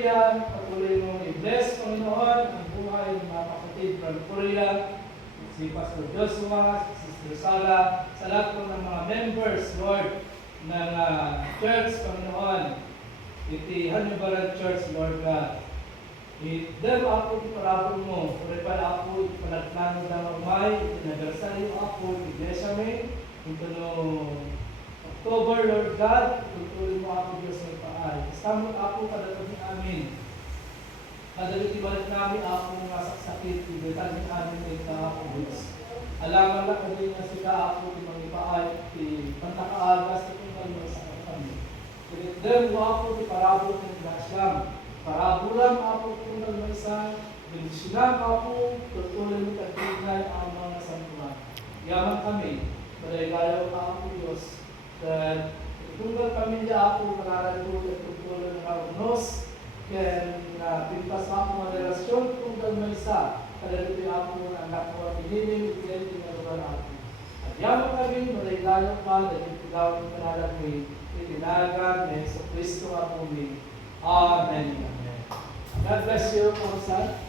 Korea. Patuloy mo i-bless, Panginoon, ang buhay ng mga kapatid from Korea, si Pastor Joshua, si Sister Sara, sa lahat po ng mga members, Lord, ng church, Panginoon, iti Hanibaran Church, Lord God. Idem ako iparapon mo, puripan ako ipanagplano ng umay, itinagasali ako, iglesia me, ito no October, Lord God, tutuloy mo ako Diyos ng paay. Kasama ako kadatabi amin. Kadaliti balik namin ako mga saksakit, ibitanin amin ng ako Diyos. Alaman lang kadali nga sila ako di mangipaay, di pantakaagas, di kung sa kami. Idem mo ako di parabot ng Islam. Parabulan ako kung nagmaisa, bendisyonan ako, tutuloy mo katinay ang mga santuan. Yaman kami, balay-gayaw ka ako Diyos, dan itunggal kami niya ako, manaragod at tutuloy ng karunos, kaya pintas ako mga relasyon kung nagmaisa, kadalito ako ng anak ko at hiniling, ibigay na lugar ako. At yaman kami, balay-gayaw ka, dahil ipigawin ka nalagay, itinagan, may sa Kristo ako, Amen. God bless you, Pastor.